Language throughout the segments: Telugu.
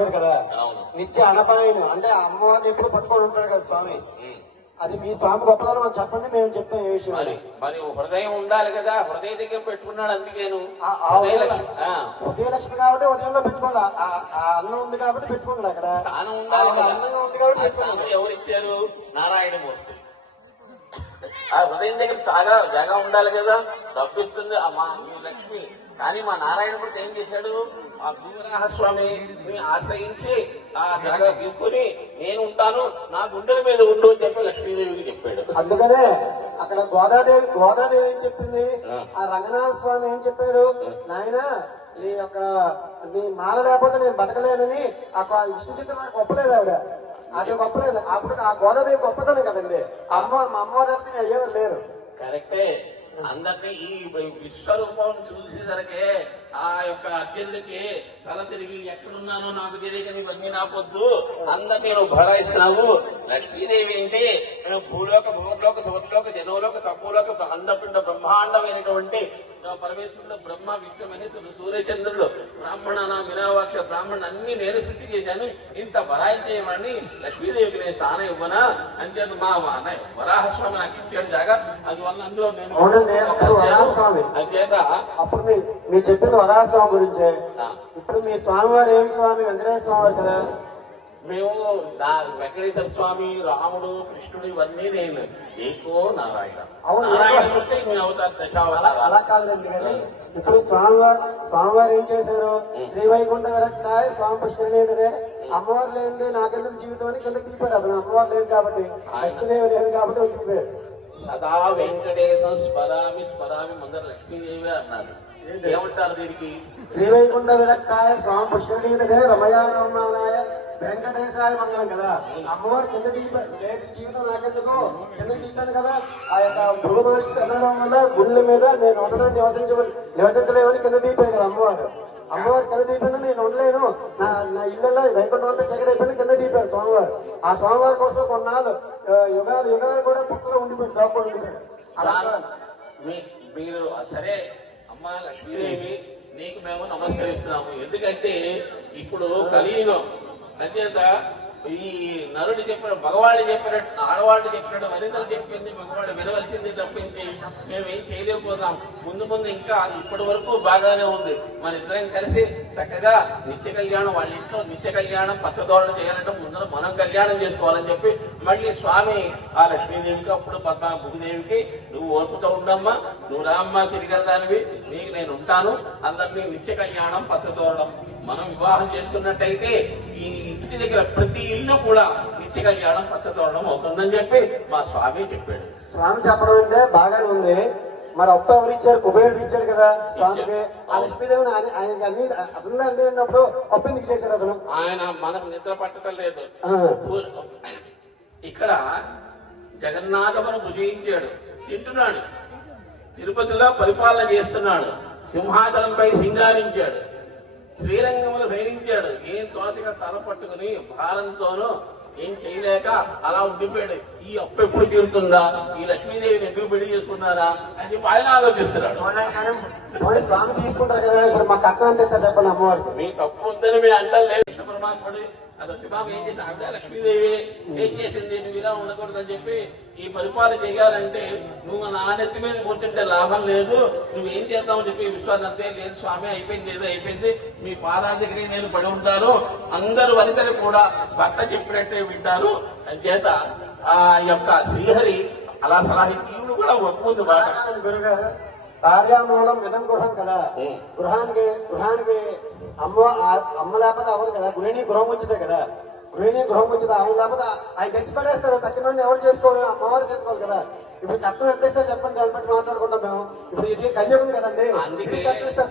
చెప్పారు కదా. నిత్య అనపాయను అంటే అమ్మవారిని ఎప్పుడు పట్టుకొని ఉంటాడు కదా స్వామి. అది మీ స్వామి గొప్పదనం చెప్పండి మేము చెప్తాం ఏ విషయం మరి మరి హృదయం ఉండాలి కదా. హృదయ దగ్గర పెట్టుకున్నాడు అందుకేను. ఉదయం- లక్ష్మి కాబట్టి ఉదయంలో పెట్టుకోండి. అన్నం ఉంది కాబట్టి పెట్టుకోండి అక్కడ. స్థానం ఉండాలి అందంగా ఉంది కాబట్టి ఎవరు ఇచ్చారు నారాయణమూర్తి. ఆ హృదయం దగ్గర చాలా జాగా ఉండాలి కదా. డబ్బు ఇస్తుంది. ఆ మా ఈ లక్ష్మి. కానీ మా నారాయణమూర్తి ఏం చేశాడు? ఆ భూమరాహ స్వామిని ఆశ్రయించి ఆ జాగా తీసుకుని నేను ఉంటాను నా గుండెల మీద ఉండు అని చెప్పి లక్ష్మీదేవికి చెప్పాడు. అందుకనే అక్కడ గోదాదేవి గోదాదేవి ఏం చెప్పింది? ఆ. రంగనాథ స్వామి ఏం చెప్పారు నాయన నీ యొక్క నీ మాల లేకపోతే నేను బతకలేనని ఆ విష్ణు చిత్రం నాకు గొప్పలేదు ఆవిడ. అది గొప్పలేదు అప్పుడు ఆ గోదాదేవి గొప్పతనం కదండి. అమ్మ మా అమ్మవారి అయ్యేవారు లేరు. కరెక్టే. అందరినీ ఈ విశ్వరూపం చూసేసరికి ఆ యొక్క అర్జునుడికి తల తిరిగి ఎక్కడున్నానో నాకు తెలియక ఇవన్నీ నాకొద్దు. అందరినీ నువ్వు భరాయిస్తున్నావు. లక్ష్మీదేవి ఏంటి భూలోక భూలోక సువర్లోక జనలోక తప్పులోక అండపిండ బ్రహ్మాండమైనటువంటి పరమేశ్వరుడు బ్రహ్మ విష్ణు మహేశ్వరుడు సూర్యచంద్రుడు బ్రాహ్మణ నా మీనావాక్ష బ్రాహ్మణుడు అన్ని నేను సృష్టి చేశాను. ఇంత వరాయించేయమని లక్ష్మీదేవికి నేను స్థానం ఇవ్వనా? అంటే మా వరాహస్వామి నాకు ఇచ్చాడు జాగా. అందువల్ల అందులో నేను అవునండి, అప్పుడు మీరు చెప్పింది వరాహస్వామి గురించే. ఆ, ఇప్పుడు మీ స్వామివారు ఏం స్వామి? వెంకటేశ్వర స్వామి వారు కదా. మేము నా- వెంకటేశ్వర స్వామి రాముడు కృష్ణుడు ఇవన్నీ నేను ఏకో నారాయణ. అవును, అలా కాదులేండి కానీ ఇప్పుడు స్వామివారు స్వామివారు ఏం చేశారు? శ్రీ వైకుంఠ విరక్తాయ స్వామి పుష్కరలేదే అమ్మవారు లేనిదే నాకెందుకు జీవితం అని కింద తీపారు అప్పుడు అమ్మవారు లేదు కాబట్టి కృష్ణదేవి లేదు కాబట్టి తీపారు సదా వెంకటేశం స్మరామి స్మరామి ముందర లక్ష్మీదేవి అన్నారు. ఏమంటారు దీనికి? శ్రీ వైకుంఠ విరక్తాయ స్వామి పుష్కరలేదే రమయానాయ వెంకటేశాయ మంగళం కదా. అమ్మవారు కింద దీప జీవితం నాకెందుకు? కింద తీపాను కదా ఆ యొక్క భృగు మహర్షి అనడం వల్ల గుళ్ళ మీద నేను ఉండడం నివసించ నివసించలేమని కింద దీపాను కదా అమ్మవారు. అమ్మవారు కింద దీపాను నేను ఉండలేను. నా నా ఇళ్ళల్లో వైకుంఠం అంతా చక్కరైపోయింది కింద దీపారు స్వామివారు. ఆ స్వామివారి కోసం కొన్నాళ్ళు యుగాలు యుగాలు కూడా పుట్టలో ఉండిపోయింది లోపల ఉండిపోయాడు అలా మీరు సరే అమ్మ లక్ష్మీదేవి నీకు మేము నమస్కరిస్తున్నాము. ఎందుకంటే ఇప్పుడు కలియుగం. అంతేత ఈ నరుడు చెప్పిన మగవాళ్ళు చెప్పినట్టు ఆడవాళ్ళు చెప్పినట్టు వనితలు చెప్పింది మగవాడు వినవలసింది తప్పించి మేము ఏం చేయలేకపోతాం. ముందు ముందు ఇంకా ఇప్పటి వరకు బాగానే ఉంది. మన ఇద్దరం కలిసి చక్కగా నిత్య కళ్యాణం వాళ్ళ ఇంట్లో నిత్య కళ్యాణం పచ్చదోళన చేయాలంటే ముందర మనం కళ్యాణం చేసుకోవాలని చెప్పి మళ్ళీ స్వామి ఆ లక్ష్మీదేవికి అప్పుడు పద్మ భూదేవికి నువ్వు ఓర్పుతో ఉండమ్మా నువ్వు రామ్మా సిరిగల్దానివి నీకు నేను ఉంటాను. అందరినీ నిత్య కళ్యాణం పచ్చదోరణం మనం వివాహం చేసుకున్నట్టయితే ఈ ఇంటి దగ్గర ప్రతి ఇల్లు కూడా నిత్య కళ్యాణం పచ్చదోరణం అవుతుందని చెప్పి మా స్వామి చెప్పాడు. స్వామి చెప్పడం అంటే బాగానే ఉంది. మరి అప్పు ఎవరు ఇచ్చారు? కుబేరుడు ఇచ్చారు కదా స్వామికి. ఆ లక్ష్మీదేవిని ఆయన అన్ని అతను అన్ని ఉన్నప్పుడు అప్పు ఎందుకు చేశారు అతను ఆయన మనకు నిద్ర పట్టడం లేదు. ఇక్కడ జగన్నాథమును భుజించాడు. తింటున్నాడు. తిరుపతిలో పరిపాలన చేస్తున్నాడు. సింహాచలంపై సింగారించాడు. శ్రీరంగంలో శయనించాడు ఏం తోచగా తల పట్టుకుని భారంతోనూ ఏం చేయలేక అలా ఉండిపోయాడు. ఈ అప్పు ఎప్పుడు తీరుతుందా? ఈ లక్ష్మీదేవిని ఎందుకు పెళ్ళి చేసుకున్నారా? అని చెప్పి ఆయన ఆలోచిస్తున్నాడు. స్వామి తీసుకుంటారు కదా ఇప్పుడు మా కట్నం అంటే చెప్పండి అమ్మవారికి మీ తప్పు ఉందని మీ అంటం లేదు కృష్ణ పరమాత్ముడు అది శివామి ఏం చేసి ఆవిడ లక్ష్మీదేవి ఏం చేసింది? నువ్వు ఇలా ఉండకూడదని చెప్పి ఈ పరిపాలన చేయాలంటే నువ్వు నాణ్యత మీద కూర్చుంటే లాభం లేదు. నువ్వేం ఏం చేద్దామని చెప్పి విశ్వాసంతే లేదు. స్వామి అయిపోయింది ఏదో అయిపోయింది. మీ పాదాల దగ్గరే నేను పడి ఉంటాను. అందరు వనితలు కూడా భర్త చెప్పినట్టే వింటారు. చేత ఆ యొక్క శ్రీహరి అలా సలహా కూడా ఒప్పుకుంది బాగా. గురుగారు. కార్యామూలం విధం గృహం కదా. గృహానికి గృహానికి అమ్మ అమ్మ లేకపోతే అవ్వదు కదా. గృహిణి గృహం వచ్చిందే కదా. గృహిణి గృహం వచ్చింది ఆయన లేకపోతే ఆయన తెచ్చి పడేస్తారు. తక్కిన ఎవరు చేసుకోవాలి అమ్మవారు చేసుకోవాలి కదా. ఇప్పుడు కట్నం ఎంత ఇస్తే చెప్పండి బట్టి మాట్లాడుకుంటాం మేము. ఇప్పుడు ఇది కలియుగం కదండి.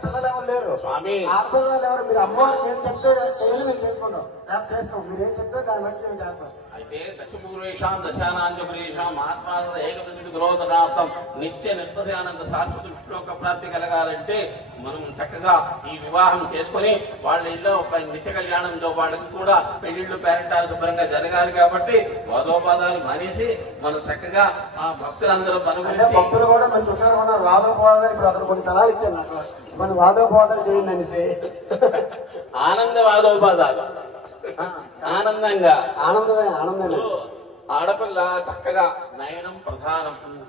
పిల్లలు ఎవరు లేరు? స్వామి. ఆడపిల్లలు ఎవరు? మీరు అమ్మవారు ఏం చెప్తే చేయాలి మేము చేసుకుంటాం. లేకపోతే చేస్తాం. మీరు ఏం చెప్తే దాన్ని బట్టి మేము చేస్తాం. అయితే దశపూర్వేషాం దశానాంజపురేషాం ఆత్మానంద ఏకదశి గ్రోధనార్థం నిత్య నిర్పదయానంద శాశ్వత విష్ణుక ప్రాప్తి కలగాలంటే మనం చక్కగా ఈ వివాహం చేసుకొని వాళ్ళ ఇళ్ళో ఒక నిత్య కళ్యాణంతో వాళ్ళకి కూడా పెళ్ళిళ్ళు పేరెంటాలు శుభ్రంగా జరగాలి కాబట్టి వాదోపాదాలు మానేసి మనం చక్కగా ఆ భక్తులందరూ మన భక్తులు కూడా మంచి హుషారు ఉన్నారు. వాదోపోవాలని ఇప్పుడు అతను కొన్ని సలహాలు ఇచ్చారు నాకు. కొన్ని వాదోపోవాదాలు చేయండి అనేసి. ఆనంద వాదోపాదాలు ఆనందంగా. ఆనందమే ఆనందమే. ఆడపిల్ల చక్కగా నయనం ప్రధానం.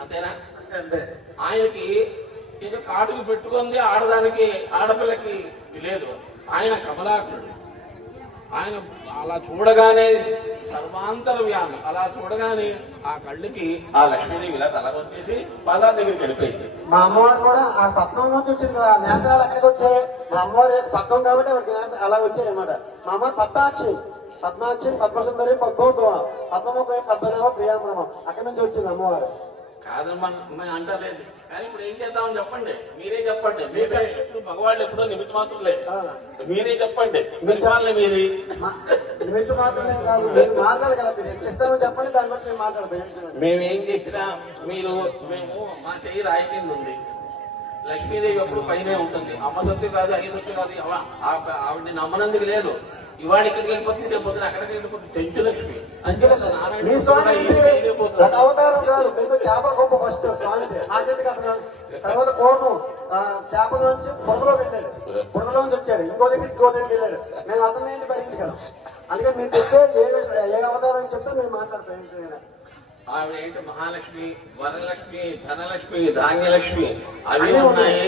అంతేనా? అంతే అంతే. ఆయనకి ఇది కాటుకు పెట్టుకుంది ఆడదానికి ఆడపిల్లకి లేదు. ఆయన కమలాకుడు ఆయన అలా చూడగానే సర్వాంతర్యామి అలా చూడగానే ఆ కళ్ళుకి ఆ లక్ష్మీదేవి ఇలా తల కొట్టేసి పాదాల దగ్గరికి వెళ్ళిపోయింది. మా అమ్మవారు కూడా ఆ పద్మం నుంచి వచ్చింది కదా నేత్రాలు ఎక్కడికి వచ్చాయి? మా అమ్మవారు పద్మం కాబట్టి ఆవిడ అలా వచ్చాయి అన్నమాట. మా అమ్మవారు పద్మాక్షి. పద్మాక్షి పద్మసుందరి పద్మోద్భవం. పద్మముఖం పద్మనామ ప్రియామృతం అక్కడి నుంచి వచ్చింది అమ్మవారు. కాదమ్మా మేము అంటలేదు. కానీ ఇప్పుడు ఏం చేద్దామని చెప్పండి? మీరే చెప్పండి. మీరే ఎప్పుడు మగవాళ్ళు ఎప్పుడో నిమిత్త మాత్రం లేదు. మీరే చెప్పండి. పరిపాలన మీది. మా- నిమిత్తం మాత్రమే కాదు. మీరు మాట్లాడాలి కదా మీరు. చెప్పండి దాన్ని బట్టి మేము మాట్లాడతాం? మేమేం చేసినా మీరు మేము మా చెయ్యి రాయి కింద ఉంది. లక్ష్మీదేవి ఎప్పుడు పైనే ఉంటుంది. అమ్మ సొత్తు కాదు అయ్య సొత్తు కాదు. ఆవిడ్ని నమ్మనందుకు లేదు. ఇవాళ ఇక్కడికి వెళ్ళిపోతుంది రేపు పొద్దున అక్కడికి వెళ్ళిపోతుంది. అంతే కదా అవతారం కాదు చేపల గొప్ప ఫస్ట్ తర్వాత కోను ఆ, చేపల నుంచి వెళ్ళాడు. వచ్చాడు. ఇంకో దగ్గర ఇంకో దగ్గరికి వెళ్ళాడు. మేము అతన్ని ఏంటి భరించగలం? అందుకే మీరు చెప్తే ఏ ఏ అవతారం చెప్తే మేము మాట్లాడతాం ఏం చేయాలి? ఆవిడ ఏంటి? మహాలక్ష్మి వరలక్ష్మి ధనలక్ష్మి ధాన్యలక్ష్మి అవి ఉన్నాయి.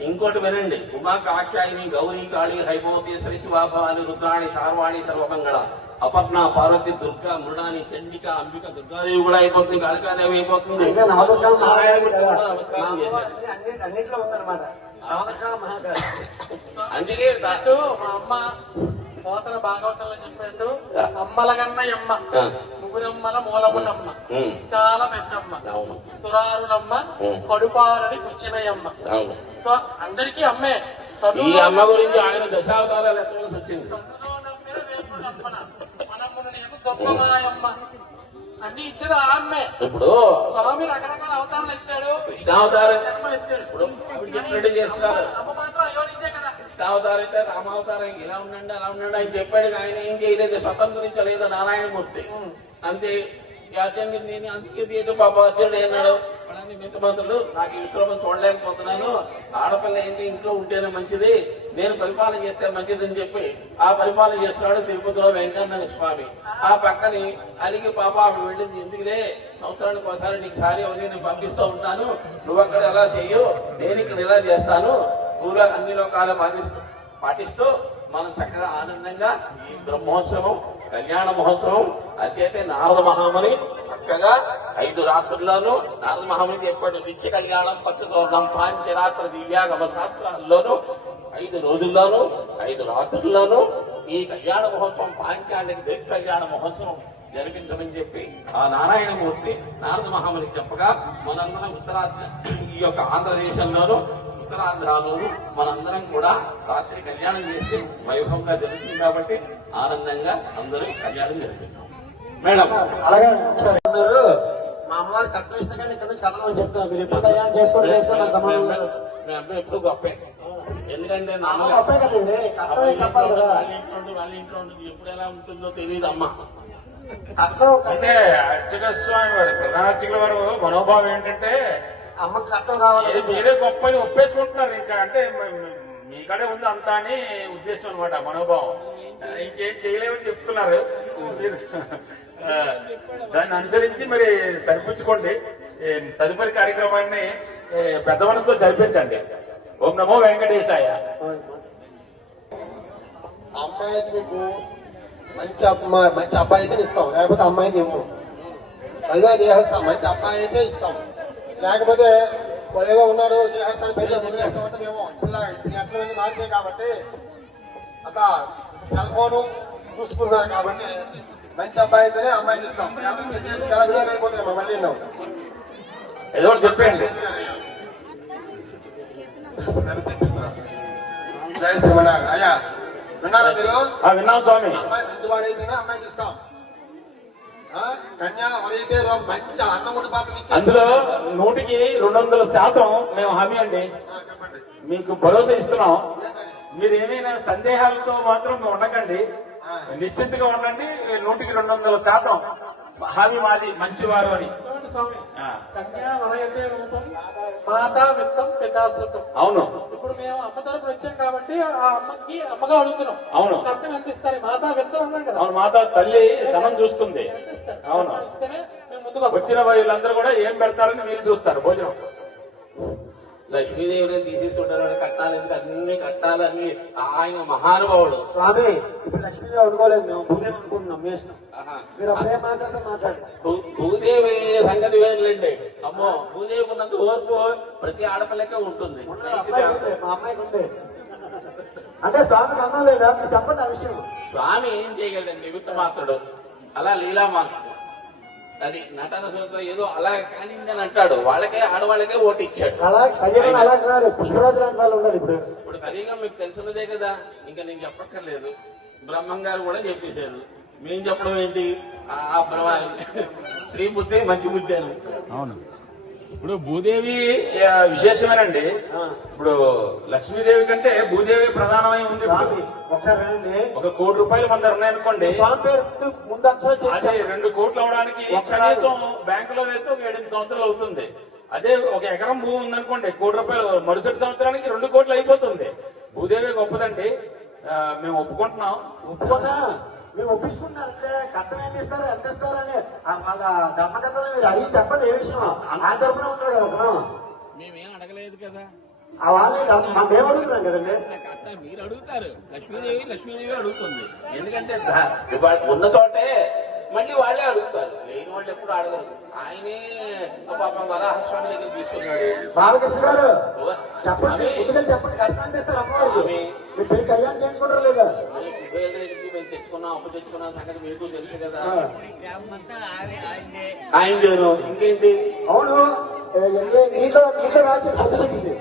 ఇంకోటి వినండి. ఉమా కాక్షాయిని గౌరీ కాళి హైమవతి శ్రీశివాభవాని రుద్రాణి శార్వాణి సర్వమంగళ అపర్ణ పార్వతి దుర్గా మృడాని చండిక అంబిక దుర్గాదేవి కూడా అయిపోతుంది కాళికాదేవి అయిపోతుంది. అందుకే అటు మా అమ్మ పోతన భాగవతంలో చెప్పినట్టు అమ్మలగన్న అమ్మ ఆ. ముగురమ్మల మూలమునమ్మ చాలా పెద్దమ్మ సురారులమ్మ ఉమ్. కడుపారని కూర్చున్నయమ్మ అవును. సో అందరికీ అమ్మే. ఈ అమ్మ గురించి ఆయన దశావతారాలు ఎత్తవలసి వచ్చింది? అన్ని ఇచ్చేది ఆ అమ్మే? ఇప్పుడు స్వామి రకరకాల అవతారాలు ఎత్తాడు కృష్ణావతారం ఇప్పుడు చెప్పినట్టు చేస్తున్నారు. కృష్ణావతారం అయితే రామావతారం ఇలా ఉండండి అలా ఉండండి ఆయన చెప్పాడు. ఆయన ఏం చేయలేదు. స్వతంత్రించలేదు నారాయణమూర్తి. అంతే. అర్జునుడు నేను అందుకే పాప అర్జునుడు చెప్పడానికి మిత్రమంతులు నాకు ఈ విశ్రమం చూడలేకపోతున్నాను. ఆడపిల్ల ఏంటి? ఇంట్లో ఉంటేనే మంచిది. నేను పరిపాలన చేస్తే మంచిదని చెప్పి ఆ పరిపాలన చేస్తున్నాడు తిరుపతిలో వెంకన్న స్వామి. ఆ పక్కని అలిగి పాప ఆవిడ వెళ్ళింది. ఎందుకులే? సంవత్సరానికి ఒకసారి నీకు సారి అవన్నీ నేను పంపిస్తూ ఉంటాను. నువ్వు అక్కడ ఎలా చెయ్యు నేను ఇక్కడ ఇలా చేస్తాను. నువ్వు అన్ని లోకాలు పాటిస్తూ పాటిస్తూ మనం చక్కగా ఆనందంగా ఈ బ్రహ్మోత్సవం కళ్యాణ మహోత్సవం. అదైతే నారద మహాముని. చక్కగా ఐదు రాత్రుల్లోనూ నారద మహాముని చెప్పాడు నిత్య కళ్యాణం పచ్చదోర్ణం పాంచరాత్ర దివ్యాగమ శాస్త్రాల్లోనూ ఐదు రోజుల్లోనూ ఐదు రాత్రుల్లోనూ ఈ కళ్యాణ మహోత్సవం పాంచాండకి దేశ కళ్యాణ మహోత్సవం జరిపించమని చెప్పి ఆ నారాయణమూర్తి నారద మహామునికి చెప్పగా మనందరం ఉత్తరాంధ్ర ఈ యొక్క ఆంధ్రదేశంలోనూ ఉత్తరాంధ్రలోను మనందరం కూడా రాత్రి కళ్యాణం చేసి వైభవంగా జరుగుతుంది కాబట్టి ఆనందంగా అందరూ కళ్యాణం జరిపిస్తాం మేడం. అలాగే మా అమ్మవారి కట్నం ఇస్తే కానీ ఇక్కడ కథలు చెప్తాను మీరు ఎప్పుడు కళ్యాణం చేసుకోండి. మీ అబ్బాయి ఎప్పుడు గొప్పే. ఎందుకంటే గొప్పే కదండి. కట్నం ఏం చెప్పాలి కదా? వాళ్ళ ఇంట్లో ఉండి వాళ్ళ ఇంట్లో ఉండి ఎప్పుడు ఎలా ఉంటుందో తెలియదు అమ్మ అంటే అర్చక స్వామి వారి ప్రధాన అర్చకుల వారు మనోభావం ఏంటంటే అమ్మకి ఏ- కావాలి మీరే గొప్ప అని ఒప్పేసుకుంటున్నారు ఇంకా. అంటే మీకడే ఉంది అంతా అని ఉద్దేశం అనమాట మనోభావం. ఇంకేం చేయలేమని చెప్తున్నారు. దాన్ని అనుసరించి మరి సరిపుచ్చుకోండి. తదుపరి కార్యక్రమాన్ని పెద్ద మనసుతో జరిపించండి. ఓం నమో వెంకటేశాయ. అమ్మాయి మీకు మంచి అమ్మాయి మంచి అబ్బాయి అయితే ఇస్తాం. లేకపోతే అమ్మాయిని ఇవ్వం మళ్ళీ చేస్తాం మంచి అబ్బాయి అయితే ఇస్తాం. లేకపోతే ఏదో ఉన్నారు చేస్తాను పెళ్ళి చేస్తామంటే మేము ఎట్లా మారిపోయి కాబట్టి అక్క సెల్ ఫోను చూసుకున్నారు కాబట్టి మంచి అబ్బాయి అయితేనే అమ్మాయిని ఇస్తాం లేకపోతే పెళ్ళి చేసి చాలా విడుదల అయిపోతుంది మా మళ్ళీ ఏదో శ్రీమన్నారాయణ. అయ్యా విన్నారా మీరు? విన్నాం స్వామి. అమ్మాయి మంచివాడైతేనే పాత్ర ఇచ్చి అందులో నూటికి రెండు వందల శాతం మేము హామీ అండి. మీకు భరోసా ఇస్తున్నాం? మీరు ఏమైనా సందేహాలతో మాత్రం ఉండకండి. ఆ. నిశ్చింతగా ఉండండి. నూటికి రెండు వందల శాతం హామీ మాది మంచివారు అని. అవును ఇప్పుడు మేము అమ్మ తరపున వచ్చాం కాబట్టి ఆ అమ్మకి అమ్మగా అడుగుతున్నాం. అవును. కట్నం ఎంత ఇస్తారు మాతా విత్తం అన్నాం కదా. అవును మాత తల్లి ధనం చూస్తుంది? అవును. వచ్చిన వీళ్ళందరూ కూడా ఏం పెడతారని వీళ్ళు చూస్తారు భోజనం. లక్ష్మీదేవిని తీసేసుకుంటారు అని కట్టాలి ఎందుకు అన్ని కట్టాలని ఆయన మహానుభావుడు. స్వామి ఇప్పుడు లక్ష్మీదేవి అనుకోలేదు మేము భూదేవి అనుకుంటున్నాం వేసినాం. మీరు అప్పుడే మాట్లాడితే మాట్లాడండి. భూ- భూదేవి సంగతి వేరులేండి. అమ్మో భూదేవి ఉన్నంత ఓర్పు ప్రతి ఆడపిల్లకే ఉంటుంది. మా అమ్మాయికి ఉంది అంటే స్వామికి అన్నం లేదా మీరు చెప్పండి ఆ విషయం. స్వామి ఏం చేయగలండి నిమిత్త మాత్రుడు. అలా లీలా మాత్రుడు అది నటన సూత్రం ఏదో అలా కానిందని అంటాడు. వాళ్ళకే ఆడవాళ్ళకే ఓటు ఇచ్చాడు. అలా కళ్యాణం అలా కాదు. పుష్పరాజు లాంటి వాళ్ళు ఉండాలి ఇప్పుడు. ఇప్పుడు కలిగా మీకు తెలిసినదే కదా. ఇంకా నేను చెప్పక్కర్లేదు. బ్రహ్మం గారు కూడా చెప్పేశారు. మేము చెప్పడం ఏంటి? ఆ బ్రహ్మ స్త్రీ బుద్ధి మంచి బుద్ధి అని. అవును. ఇప్పుడు భూదేవి విశేషమేనండి. ఇప్పుడు లక్ష్మీదేవి కంటే భూదేవి ప్రధానమై ఉంది ఒకసారి ఒక కోటి రూపాయలు మన ఉన్నాయనుకోండి. అదే రెండు కోట్లు అవడానికి. కనీసం బ్యాంకులో వేస్తే ఒక ఏడెనిమిది సంవత్సరాలు అవుతుంది. అదే ఒక ఎకరం భూమి ఉందనుకోండి కోటి రూపాయలు మరుసటి సంవత్సరానికి రెండు కోట్లు అయిపోతుంది. భూదేవి గొప్పదండి. మేము ఒప్పుకుంటున్నాం. ఒప్పుకున్నా మీరు ఒప్పించుకున్నారంటే కట్టం ఏం ఇస్తారు ఎంత ఇస్తారు అని? ధర్మకథలు మీరు అడిగి చెప్పండి ఏ విషయం ఆ తరపున ఉంటాడు కదా ఒకరు. మేమేం అడగలేదు కదా. ఆ వాళ్ళే మా మేము అడుగుతున్నాం కదండి. మీరు అడుగుతారు. లక్ష్మీదేవి లక్ష్మీదేవి అడుగుతుంది. ఎందుకంటే ఉన్న చోటే మళ్ళీ వాళ్ళే అడుగుతారు. లేని వాళ్ళు ఎప్పుడు అడగరు. ఆయనే పాపం వరాహస్వామి దగ్గర తీసుకున్నాడు. బాలకృష్ణ గారు చెప్పండి చెప్పండి కట్టం ఎంత స్వామి. మీరు పెళ్ళి కళ్యాణం చేసుకుంటారు లేదా? మరి కుబేరుల దగ్గరికి మేము తెచ్చుకున్నాం అప్పు తెచ్చుకున్నాం సంగతి మీకు తెలుసు కదా. ఆయన ఇంకేంటి? అవును. ఏ, నీటిలో నీటిలో రాసి పెట్టింది.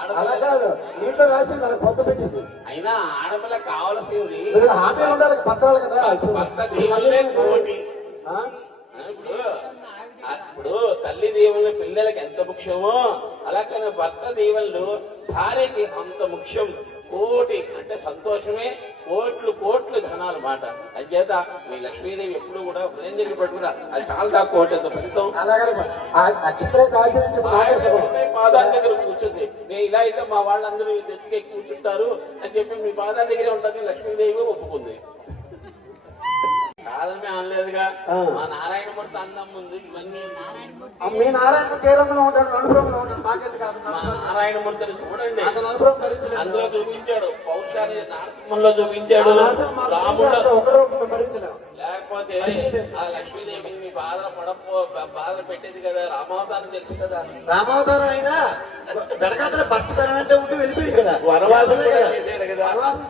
ఆడ అలా కాదు. నీటిలో రాసి మనకు పొద్దు పెట్టింది. అయినా ఆడపిల్ల కావాల్సింది. మీరు హామీ ఉండాలి పత్రాలు కదా. భర్త దేవుళ్ళే కోటి. ఆ? ఇప్పుడు ఇప్పుడు తల్లి దేవుళ్ళ పిల్లలకి ఎంత ముఖ్యమో అలాగే భర్త దేవుళ్ళు భార్యకి అంత ముఖ్యం. కోటి అంటే సంతోషమే కోట్లు కోట్లు ధనాలు మాట. అంచేత మీ లక్ష్మీదేవి ఎప్పుడు కూడా హృదయం జరిగి పట్టుకురా అది చాలా ఫలితం. ఆయన పాదాల దగ్గర కూర్చుంది. నేను ఇలా అయితే మా వాళ్ళందరూ తెచ్చుకే కూర్చుంటారు అని చెప్పి మీ పాదాల దగ్గరే ఉంటుంది లక్ష్మీదేవి ఒప్పుకుంది. కాదని అనలేదుగా. ఆ. మా నారాయణమూర్తి అన్నం ఉంది ఇవన్నీ మీ నారాయణ కేరంలో ఉంటాడు? నలుపురంలో ఉంటాడు? మాకెందుకు కాదు మా నారాయణమూర్తిని చూడండి. అందులో చూపించాడు. పౌరుషాన్ని నరసింహంలో చూపించాడు. రాముడు ఒక రూపంలో భరించలేము లేకపోతే ఆ లక్ష్మీదేవి మీ బాధలు పడపో బాధలు పెట్టేది కదా. రామావతారం తెలుసు కదా. రామావతారం అయినా వెనకాతల భర్త తన వెంట ఉంటూ వెళ్ళిపోయింది కదా. వనవాసం. చేశాడు కదా.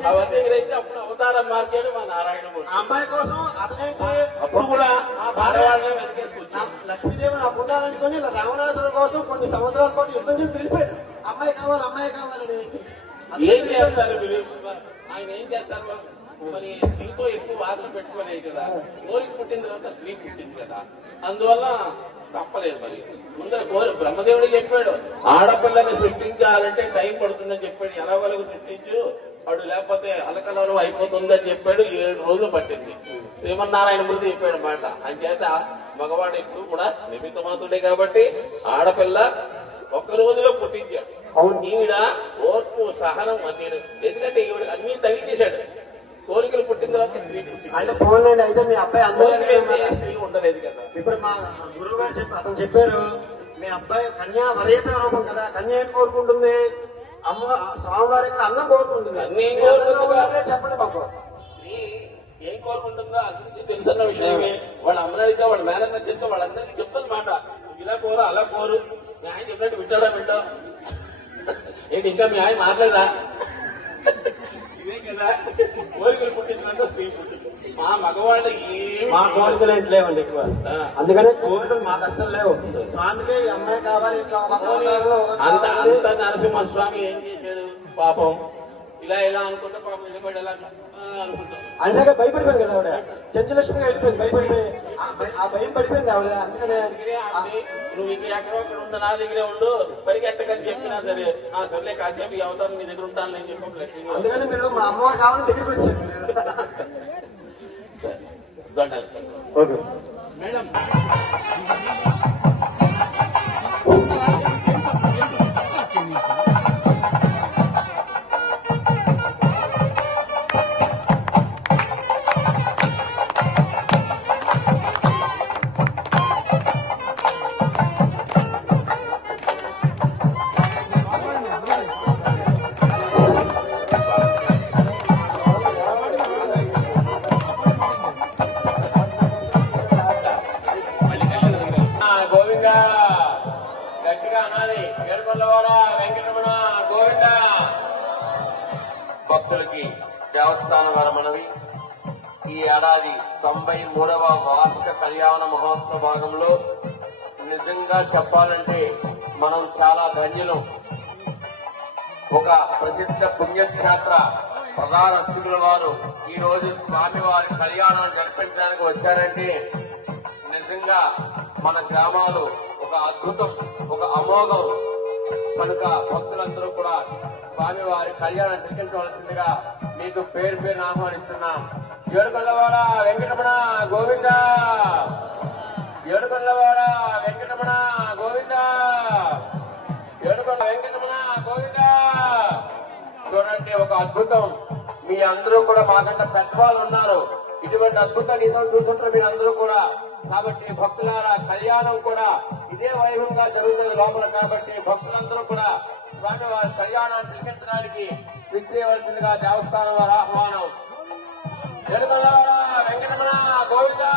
అవన్నీ అప్పుడు అవతారం మార్చాడు మా నారాయణమూర్తి ఆ అమ్మాయి కోసం అతనేంటి? అప్పుడు కూడా ఆ భార్య ఆడవాళ్ళని వెనకేసుకొచ్చాడు నా- లక్ష్మీదేవి నాకు ఉండాలనుకుని కోసం కొన్ని సంవత్సరాల పాటు యుద్ధం చేసి వెళ్ళిపోయాడు. అమ్మాయి కావాలి అమ్మాయి కావాలని ఏం చేస్తారు ఆయన ఏం చేస్తారు? మరి స్త్రీతో ఎక్కువ వాసన పెట్టుకోలేదు కదా. కోరిక పుట్టిన తర్వాత స్త్రీ పుట్టింది కదా. అందువల్ల తప్పలేదు మరి. ముందర కోరి బ్రహ్మదేవుడు చెప్పాడు ఆడపిల్లని సృష్టించాలంటే టైం పడుతుందని చెప్పాడు. ఎలాగోలకు సృష్టించు? వాడు లేకపోతే అలకలవరం అయిపోతుందని చెప్పాడు. ఏడు రోజులు పట్టింది. శ్రీమన్నారాయణ మృతి చెప్పాడు మాట. అంచేత మగవాడు ఎప్పుడు కూడా నిమిత్త మాత్రుడే కాబట్టి ఆడపిల్ల ఒక్క రోజులో పుట్టించాడు. ఈవిడ ఓర్పు సహనం అన్ని ఎందుకంటే ఈవిడ అన్ని తగ్గించేశాడు కోరికలు పుట్టిన తర్వాత స్త్రీ పుట్టింది. అంటే ఫోన్లండి అయితే మీ అబ్బాయి కోరికలు అందరూ అయితే స్త్రీ ఉండలేదు కదా. ఇప్పుడు మా గురువు గారు చెప్పి అతను చెప్పారు మీ అబ్బాయి కన్యా వరేత రూపం కదా కన్య ఏం కోరుకుంటుంది? అమ్మ స్వామివారికి అన్నం కోరుకుంటుంది. అన్నీ చెప్పండి మాకు. స్త్రీ ఏం కోరుకుంటుందో అందరికీ తెలుసున్న విషయమే. వాళ్ళ అమ్మని అడిగితే వాళ్ళ మేనేజర్ చెప్తే వాళ్ళందరికీ చెప్తుంది మాట. ఇలా కోరు అలా కోరు. మీ ఆయన చెప్పినట్టు వింటాడా వింటా ఏంటి ఇంకా మీ ఆయన మాట్లాడదా? ఇదే కదా. కోరికలు పుట్టించినంత స్త్రీ పుట్టింది మా మగవాళ్ళు ఏమి మా కోరికలు ఏంటి లేవండి ఎక్కువ. అందుకనే కోరికలు మాకు అసలు లేవు. స్వామికి ఈ అమ్మాయి కావాలి ఇట్లా ఒక అంత. అంత నరసింహస్వామి ఏం చేశాడు? పాపం ఇలా ఇలా అనుకుంటే పాపం నిలబడి ఎలా అనుకుంటాం. అందుకే భయపడిపోయింది కదా ఆవిడ. చెంచలక్ష్మి వెళ్ళిపోయింది భయపడిపోయి. ఆ భయ- పడిపోయింది ఆవిడ. అందుకనే నువ్వు ఇంక ఎక్కడో ఉండు నా దగ్గరే ఉండు పరిగెట్టకని చెప్పినా సరే. ఆ సర్లే కాసేపు ఈ అవతారం నీ దగ్గర ఉంటాను నేను చెప్పి లక్ష్మి అందుకని మీరు మా అమ్మవారు కావాలని దగ్గరికి వచ్చారు మేడం వార్షిక కళ్యాణ మహోత్సవ భాగంలో నిజంగా చెప్పాలంటే మనం చాలా ధన్యులం. ఒక ప్రసిద్ధ పుణ్యక్షేత్ర ప్రధాన అర్చకుల వారు ఈ రోజు స్వామివారి కళ్యాణం జరిపించడానికి వచ్చారంటే నిజంగా మన గ్రామాలు ఒక అద్భుతం ఒక అమోఘం. కనుక భక్తులందరూ కూడా స్వామి వారి కళ్యాణం జరిపించవలసిందిగా మీకు పేరు పేరు ఆహ్వానిస్తున్నాం. ఏడుకొండవాడ వెంకటరమణ గోవింద. ఏడుకొండవాడ వెంకటరమణ గోవింద. ఏడుకొండ వెంకటరమణ గోవింద. చూడండి ఒక అద్భుతం. మీ అందరూ కూడా మాకంటే పెద్దవాళ్ళు ఉన్నారు. ఇటువంటి అద్భుత గీతం చూస్తుంటారు మీరు అందరూ కూడా. కాబట్టి భక్తులారా కళ్యాణం కూడా ఇదే వైభవంగా జరుగుతుంది లోపల కాబట్టి భక్తులందరూ కూడా స్వామివారి కళ్యాణాన్ని తిలకించడానికి విచ్చేయవలసిందిగా దేవస్థానం వారి ఆహ్వానం. ఏడుకొండవాడ గోవిందా!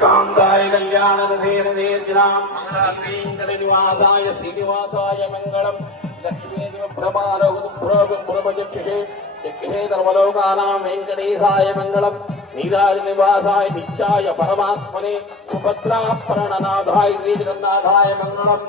காந்தாய கல்யாணரதே ரதேர்ஜினாம் மங்களாபீங்கல நிவாசாய ஸ்ரீனிவாசாய மங்களம் பிரமாலோகம் புரோகம் புரபஜக்ஷே ஜக்ஷே தர்மலோகானாம் வெங்கடேசாய மங்களம் நீராஜ நிவாசாய நிச்சாய பரமாத்மனே சுபத்ரா பிரணநாதாய ஜெகநாதாய மங்களம்